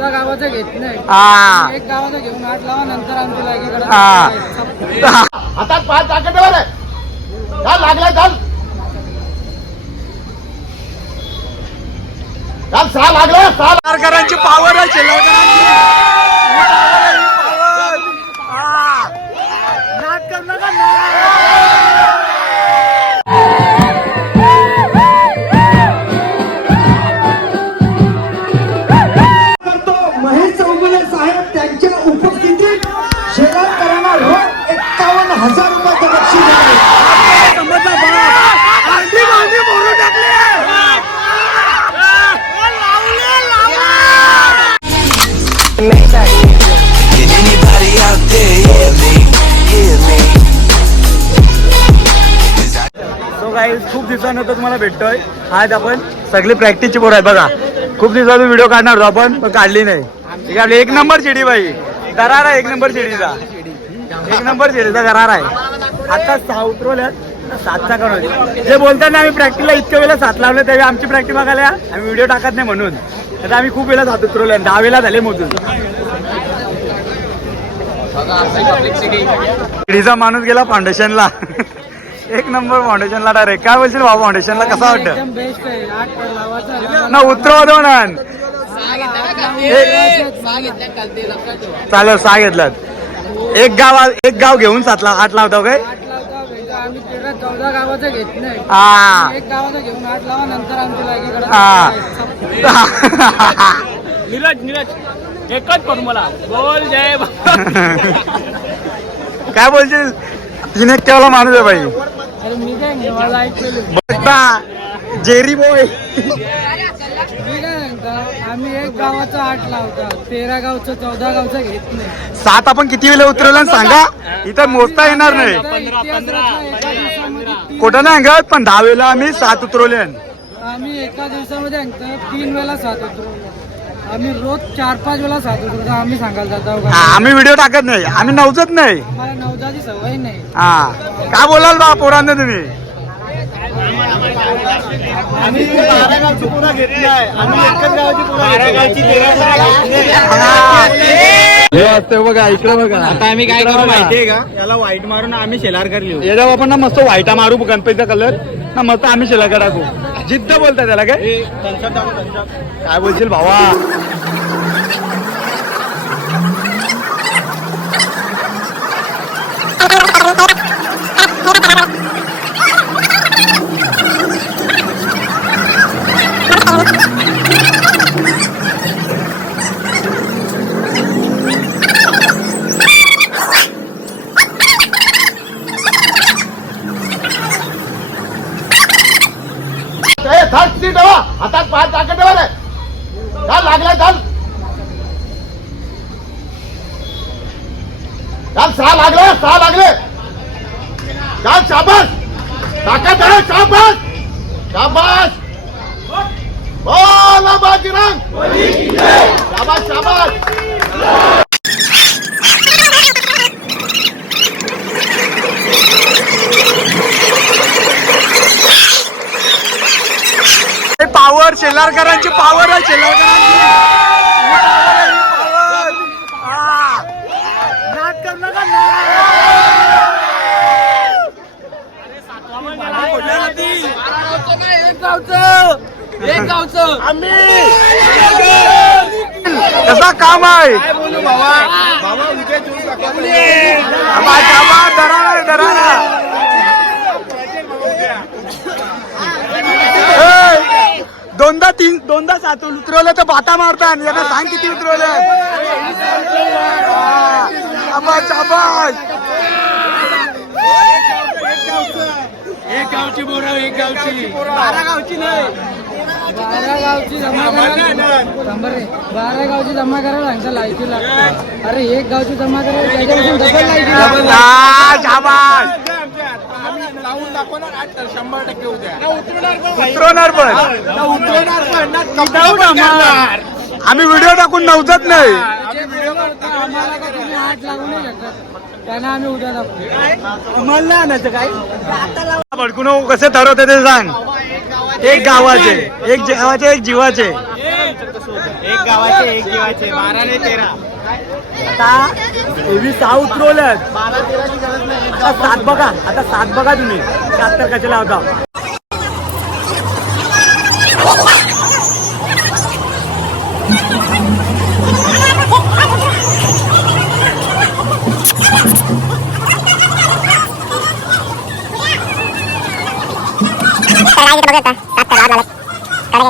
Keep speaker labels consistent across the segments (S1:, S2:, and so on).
S1: चौदा गावाचं घेत नाही.
S2: हा.
S1: एक गावाचं घेऊन आठ लावा नंतर आमची लागी
S2: हा.
S3: हातात पाच चाल लागलाय चाल चाल सहा लागलाय सहा
S2: पावर आहे
S4: Can anybody out there hear me? Hear me?
S2: So guys, खूप दिवसानंतर तुम्हाला भेटतोय आज आपण सगळी प्रॅक्टिसची बोर आहे बघा खूप दिवसाचा व्हिडिओ काढणार होतो आपण पण काढली नाही ठीक आहे, एक नंबर शिडी बाई दरार आहे एक नंबर शिडीचा एक नंबर शिडीचा दरार आहे आता सहा उतरवल्यात सातचा करून जे बोलताना आम्ही प्रॅक्टिसला इतक्या वेळेला सात लावले त्यावेळी आमची प्रॅक्टिस बघायला या. आम्ही व्हिडिओ टाकत नाही म्हणून आता आम्ही खूप वेळा सात उतरवल्या दहा वेळा झाले मोजून. शिडीचा माणूस गेला फाउंडेशनला. एक नंबर फाउंडेशनला डायरेक्ट काय बोलशील भाऊ फाउंडेशनला कसं वाटतं? ना उतरव दोन चालेल सहा घेतलात एक गाव एक गाव घेऊन सातला आठ लावतो काय
S1: आठ लावता वेगळं आम्ही तेरा चौदा गावाचं घेत नाही.
S2: हा.
S1: एक गावाचं घेऊन आठ लावा नंतर आमची लागी
S2: हा.
S5: नीरज नीरज एकच फॉर्म्युला बोल जय
S2: काय बोलशील? तीन एक केवढा माणूस आहे बाई.
S1: अरे मी काय म्हणतो, मला ऐकलेलं
S2: बघता जेरी बॉय
S1: मी काय म्हणतो आम्ही एक गावाचं आठ लावता. तेरा गावचं चौदा गावचं घेत नाही.
S2: सात आपण किती वेळेला उतरवलं सांगा इथं मोजता येणार नाही.
S1: आता इतिहास
S2: कुठं नाही अंगत पण दहा वेळेला आम्ही सात उतरवले
S1: आम्ही एका दिवसामध्ये अंकल तीन वेळा साथ उतरवतो आम्ही रोज चार पाच वेळा साथ उतरवतो आम्ही सांगायला जातो
S2: हा, आम्ही व्हिडिओ टाकत नाही. आम्ही नवचत नाही.
S1: आम्हाला नवजाची सवय नाही.
S2: हा. काय बोलाल बा पोरांना तुम्ही? हे असते बघा इकडे बघा.
S5: आता आम्ही काय करू माहितीये का? याला वाईट मारून आम्ही शेलार लिहू.
S2: याच्यावर आपण ना मस्त व्हाईटा मारू गणपतीचा कलर ना मस्त आम्ही शिलाका टाकू. जिद्द बोलता त्याला काय? काय बोलशील भावा
S3: ए, थाट सीट हवा हातात पाच जाकेटवर आहे चाल लागलाय चाल चाल सहा लागले सहा लागले चाल शाबास ताकद आहे शाबास शाबास बोला बाजीरांग शाबास शाबास
S2: पावर शेलारकरांची पावर आहे शेलारकरांची Power. हा. नाद करू नका, नाद.
S1: एक गावचं.
S2: कसा काम आहे? दरारा दरारा. दोनदा तीन दोनदा सात उतरवलं तर बाता मारतात यांना सांग किती उतरवलं? आबा शाबास
S5: एक गावची बोर एक गावची.
S1: बारा गावची नाही. बारा गावची जमा करायला. बारा गावची जमा करायला सांगता लायकी लागतं अरे एक गावची जमा करायला त्याच्यापासून डबल लायकी लागतं.
S2: शाबास.
S5: लावून दाखवणार आठ तर शंभर टक्के उद्या.
S2: उतरवणार पण.
S5: उतरवणार पण. ना कपाळून आम्हाला.
S2: आम्ही व्हिडिओ टाकून नव्हतच नाही.
S1: जे व्हिडिओ करता आम्हाला का तुम्ही आठ लागू नाही शकत. त्यांना आम्ही उद्या दाखवू.
S2: मला आणायचं काय? भडकून कसे ठरवते ते सांग. एक गावाचे एक गावाचे एक जीवाचे.
S5: एक गावाचे एक जीवाचे. बारा ने तेरा.
S2: आता तेवीस सहा उतरवल्यात आता सात बघा आता सात बघा तुम्ही. सात तर कशाला होता?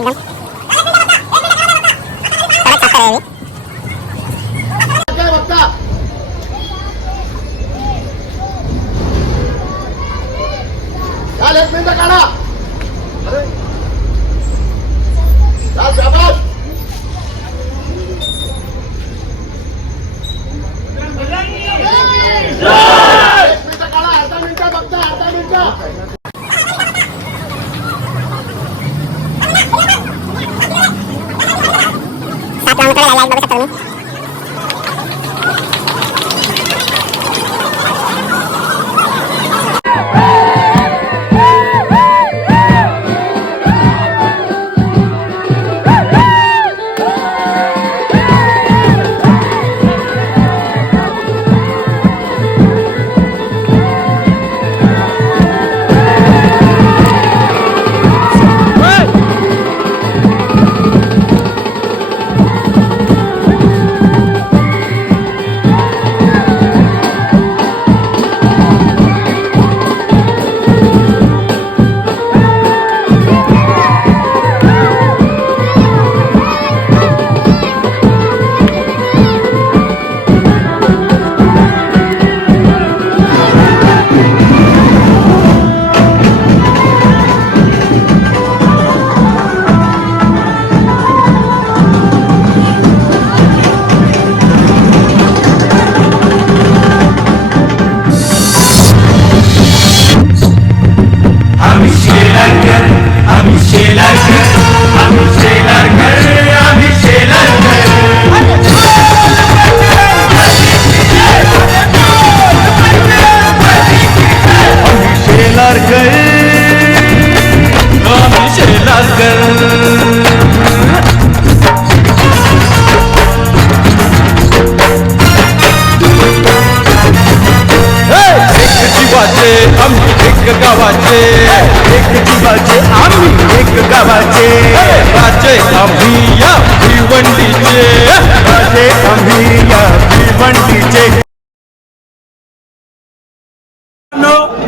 S6: काय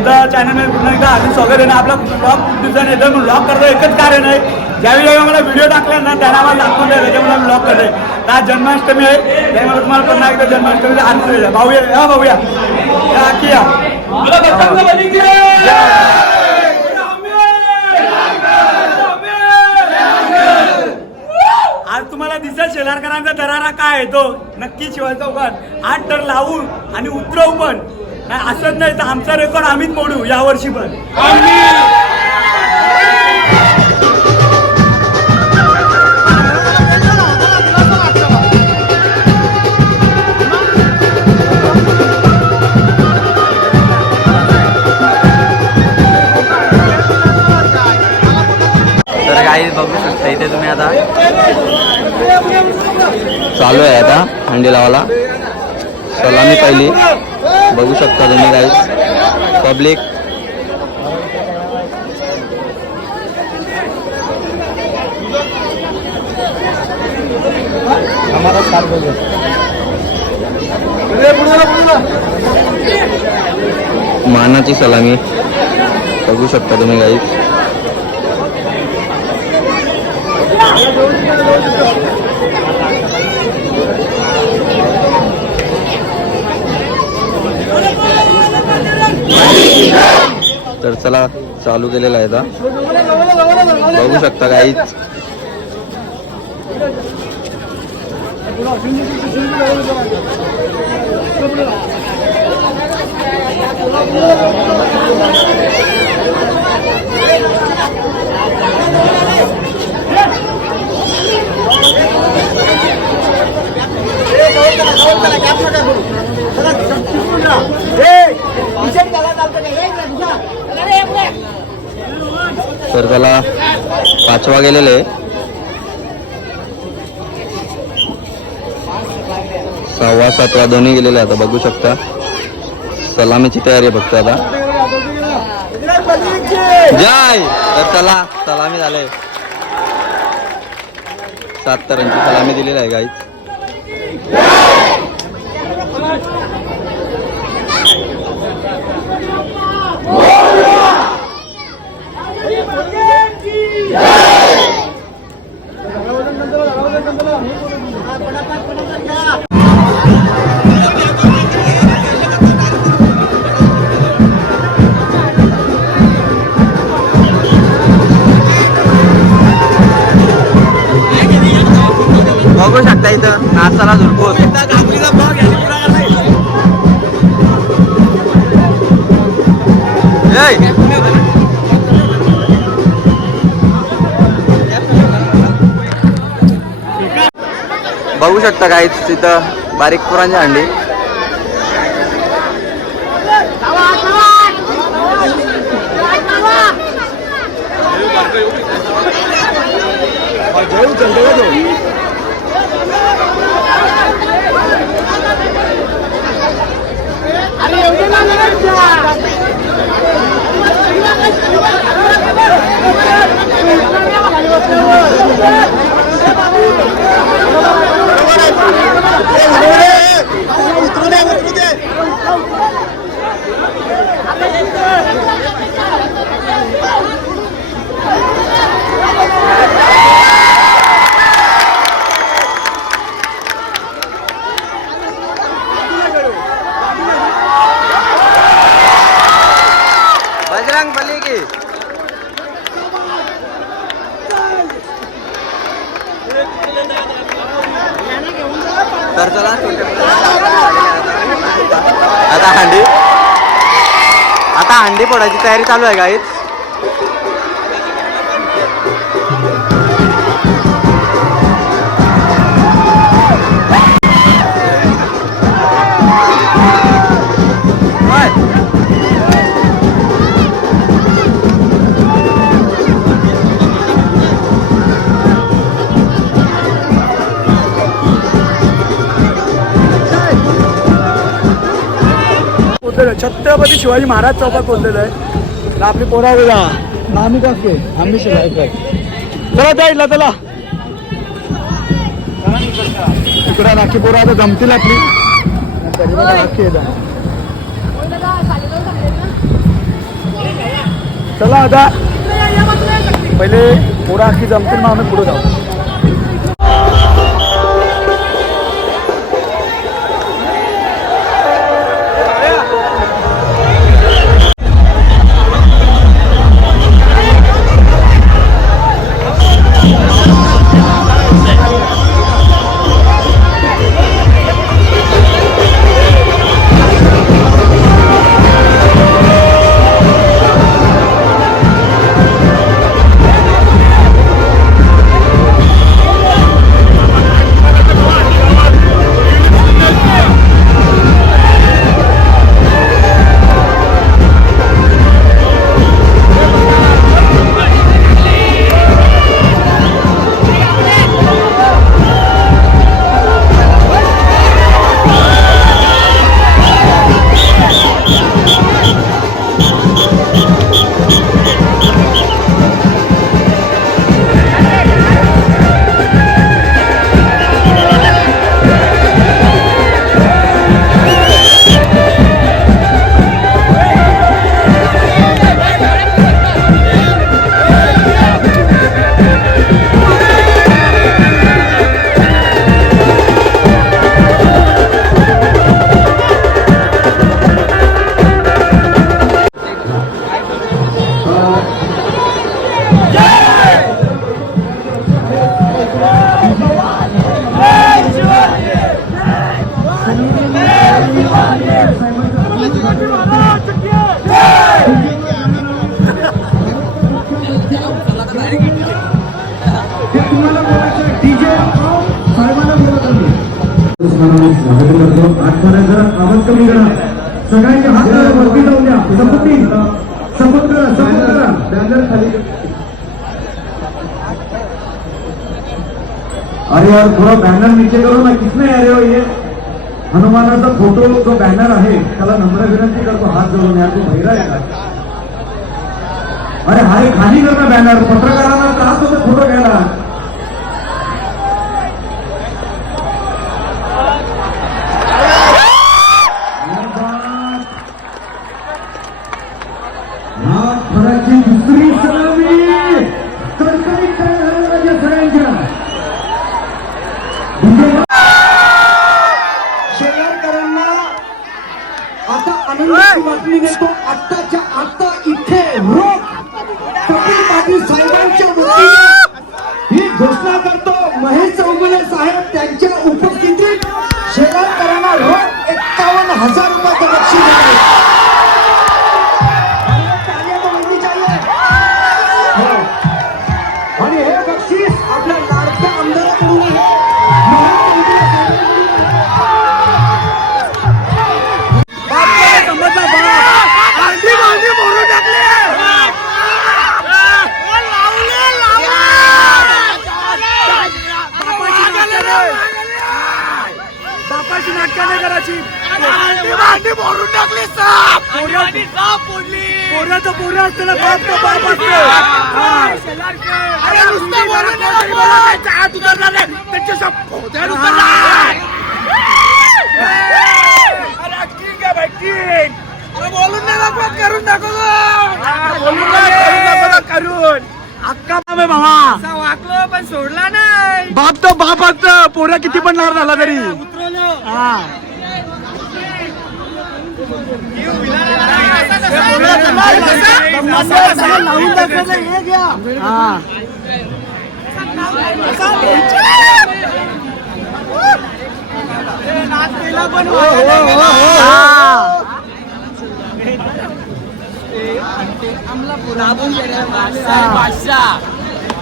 S2: चॅनल पुन्हा एकदा हार्दिक स्वागत आहे ना आपला ब्लॉग खूप दिवसाने येतो मी ब्लॉग करतो एकच कारण आहे. ज्यावेळी आम्हाला व्हिडिओ टाकला ना त्यांना आम्हाला दाखवून द्या त्याच्यामुळे ब्लॉग करतोय. तर आज जन्माष्टमी आहे. त्यामुळे तुम्हाला पुन्हा एकदा जन्माष्टमीचा आनंद द्या भाऊया या भाऊया. या आखी या. आज तुम्हाला दिसेल शेलारकरांचा दरारा काय आहे तो. नक्की शिवाय चौकात. आठ तर लावून आणि उतरवू पण नाही असंच नाही तर आमचा रेकॉर्ड आम्हीच मोडू या वर्षी पण
S7: तर काही बघू शकता इथे तुम्ही आता चालू आहे आता हंडी लावायला. सलामी पहिली. बघू शकता तुम्ही काही पब्लिक मानाची सलामी. बघू शकता तुम्ही काही तर चला चालू केलेला आहे बघू शकता काहीच तर त्याला पाचवा गेलेले. आहे सहावा सातवा दोन्ही गेलेले आता बघू शकता. सलामीची तयारी आहे फक्त आता. जय! तर चला सलामी झाले. सात तरांची सलामी दिलेली आहे गाईच शकता काय तिथं बारीक पुरांची हंडी बजरंग बली की तर चला छोटे मुलं आता हंडी आता अंडी फोडायची तयारी चालू आहे
S2: गाईत छत्रपती शिवाजी महाराज चौकात पोहोचलेलं आहे आपली पोरा वेळा नामी काके आम्ही शिवाय चला जाईल चला. इकडं राखी पोरा आता जमतील आपली. राखी चला आता. पहिले पोरा आखी जमतील मग आम्ही पुढे जाऊ.
S6: सगळ्यांच्या हात वरती जाऊन द्या समुद्री समुद्र समुद्र बॅनर खाली अरे यार थोड़ा बॅनर नीचे करू ना. किसने अरे हो ये? हनुमानाचा फोटो जो बॅनर आहे त्याला नम्र विनंती करतो हात जोडून यार तू भैरा आहे का? अरे हाय खाली कर बॅनर पत्रकारांना त्रास होतो फोटो घ्यायला?
S8: आता आनंदाची बातमी देतो आत्ताच्या आत्ता इथे रोख. कपिल पाटील साहेबांच्या वतीने ही घोषणा
S2: पोऱ्याचं पोरं असतं ना बाप तो बाप असतो
S5: हात उतरणार नाही. त्याच्या उतरणार अरे बोलून नाही करून दाखव
S2: बोलून नाही, करून अक्का
S5: वाकलो पण सोडला नाही.
S2: बाप तो बाप असतं. पोऱ्या किती पण लहान झाला तरी.
S8: दाखवायचं हे.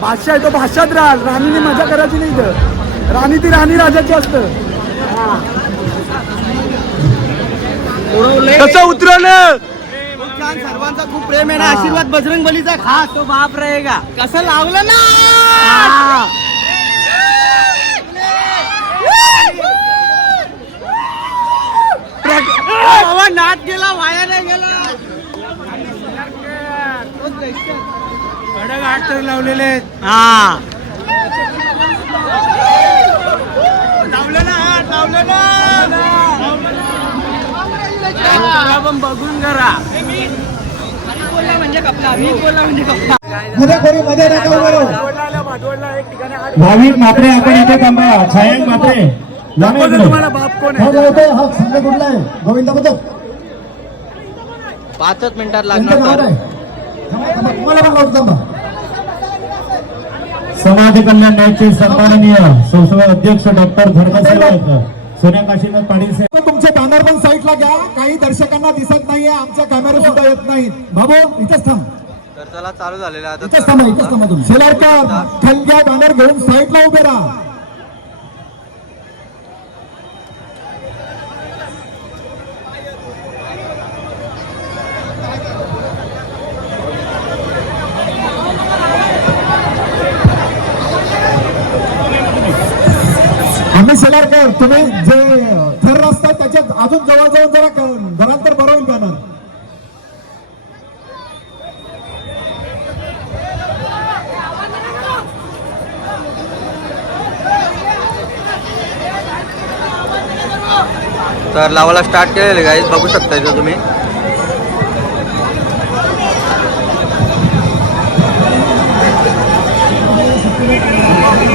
S2: भाषा आहे तो भाषात राहा. राणीने मजा करायची नाही तर राणी ती राणी राजाची असतं. कसं उतरवलं?
S8: सर्वांचा खूप प्रेम आहे ना. आशीर्वाद बजरंग बलीचा खास तो बाप रहेगा.
S5: कसं लावलं ना?
S2: हा.
S5: बाबा नाच गेला वाया नाही गेला. कडक आठ लावलेले आहेत.
S2: हा.
S5: लावलं ना हात लावलं ना. बघून करा म्हणजे म्हणजे
S6: भाविक मात्रे आपण इथे थांबा. छायांक मात्रे.
S8: हा
S2: आहे
S8: कुठला आहे? गोविंदाबद्दल
S7: पाचच मिनिटात लागणार
S6: समाज कल्याण न्यायचे सन्माननीय संसद अध्यक्ष डॉक्टर धर्मसेवक सोन्या काशीनाथ पाटील साहेब
S8: तुमचे बॅनर पण साईडला घ्या. काही दर्शकांना दिसत नाहीये. आमचा कॅमेरा सुद्धा येत नाही. बाबू इथेच थांब.
S7: तर चला चालू झालेला आहे
S8: इथेच थांबा इथेच थांबा तुम्ही. शेलारकर खाली घ्या बॅनर घेऊन साईडला उभे राहा. शेलारकर तुम्ही जे थर रस्ता त्याच्यात अजून जवळ जाऊन जरा घरांतर बरं होईल बॅनर
S7: तर लावायला स्टार्ट केलेले गाईज बघू शकता इथं तुम्ही?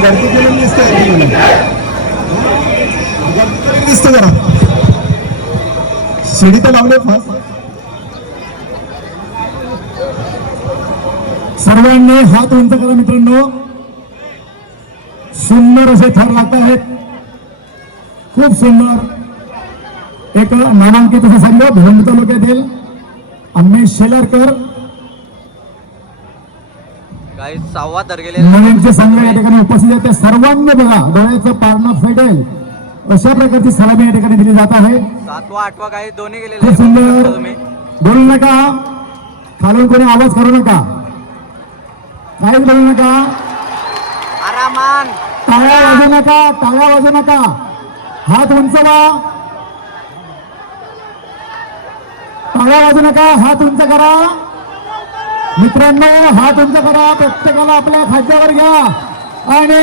S8: गर्दी केलेली दिसते. दिसते जरा. शिडी तर लावले फास्ट सर्वांनी हात उंच करा मित्रांनो. सुंदर असे थर लागत आहेत. खूप सुंदर. एक नामांकित असा संघ भिवंडी तालुक्यातील अम्मेश शेलारकर. नवीनचे संघ या ठिकाणी उपस्थित आहेत. त्या सर्वांनी बघा डोळ्याचं पारणं फेटेल अशा प्रकारची सलामी या ठिकाणी दिली जात आहे.
S7: सातवा आठवा गाईज दोन्ही गेलेले
S8: खूप सुंदर. बोलू नका. खालून कोणी आवाज करू नका. काहीच बोलू नका.
S7: आरामान.
S8: टाळ्या वाजू नका टाळ्या वाजू नका. हात उंचवा. टाळ्या वाजू नका हात उंच करा. मित्रांनो हात उंच करा. प्रत्येकाला आपल्या खाद्यावर घ्या. आणि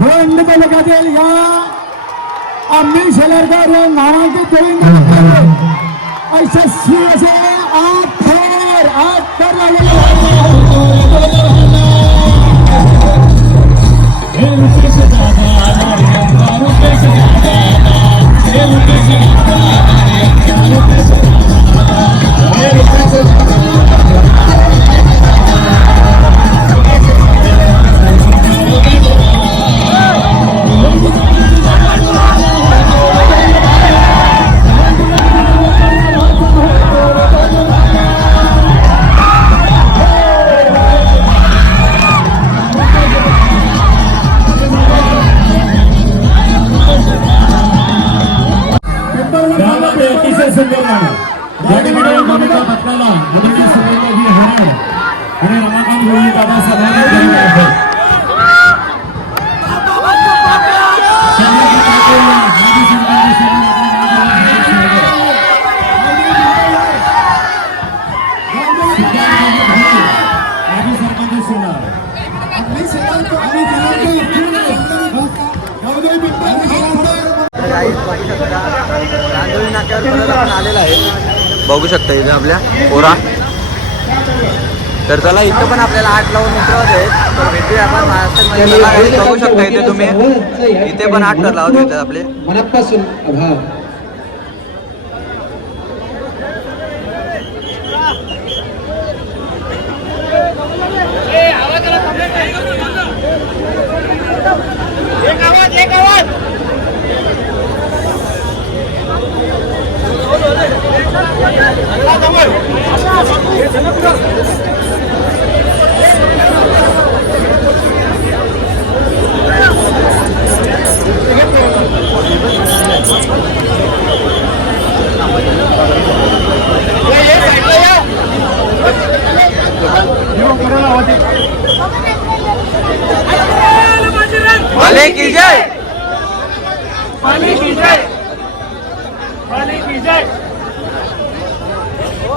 S8: दोन तालुक्यातील या आम्ही शेलरकर नामांकित देवेंद्र यशस्वी असे आठ थर आठ थर लागलेले
S6: त्यामध्ये
S7: बघू आपल्या ओरा तर चला इथं पण आपल्याला आठ लावून मित्र आहेत तर भेटूया आपण. महाराष्ट्रामध्ये बघू शकता इथे तुम्ही. इथे पण आठ तर लावत आपले.
S8: मनापासून आभार
S7: भले की जय।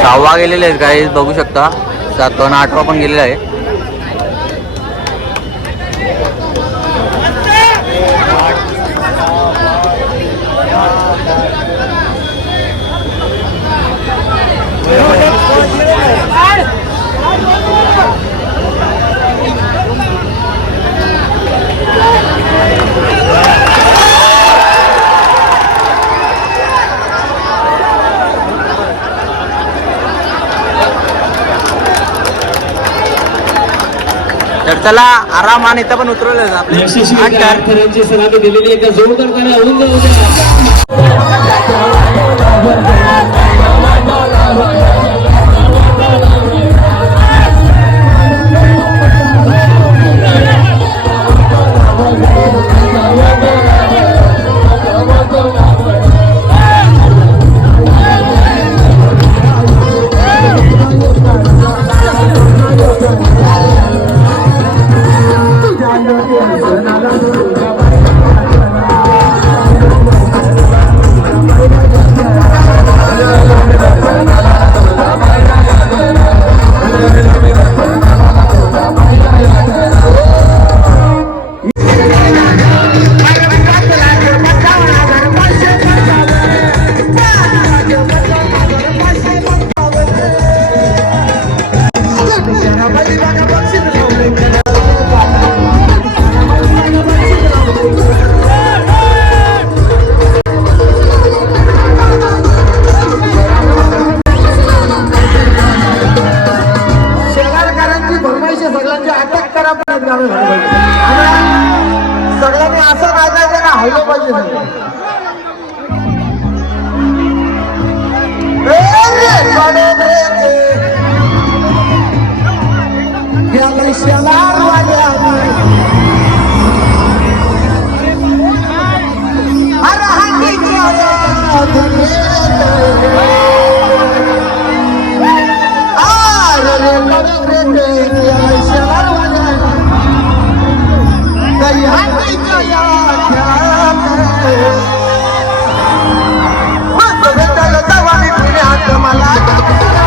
S7: सहावा गेलेले आहेत काही बघू शकता. सातवा आणि आठवा पण गेलेला आहे. तर चला आरामान इथं पण उतरवलं आपले आठ कार
S8: थरांची सलामी दिलेली आहे जोरदार
S7: Yeah.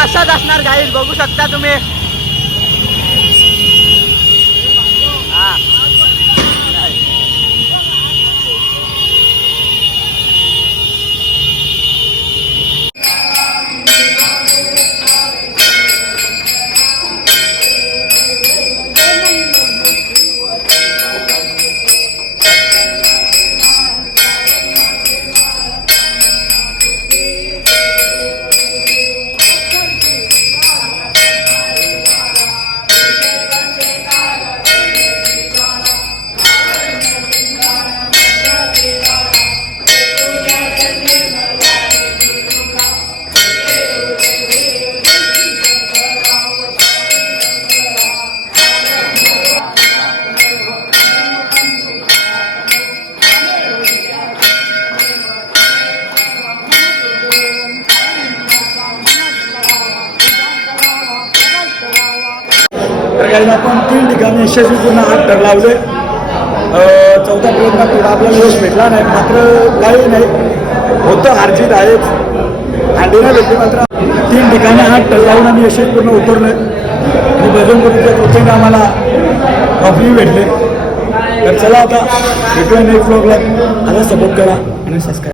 S7: असाच असणार गाईड बघू शकता तुम्ही.
S2: ठिकाणी यशस्वीपूर्ण हात लावले चौथा प्रयत्न थोडा आपल्याला यश भेटला नाही मात्र काही नाही. होतं हारजीत आहेच. हांडीला भेटली मात्र तीन ठिकाणी हात तर लावून आम्ही यशस्वीपूर्ण उतरलोय आणि भजन करूच्या कोचिंग आम्हाला ट्रॉफी भेटले. तर चला आता भेटूया नेक्स्ट ब्लॉगला आता सपोर्ट करा आणि सबस्क्राईब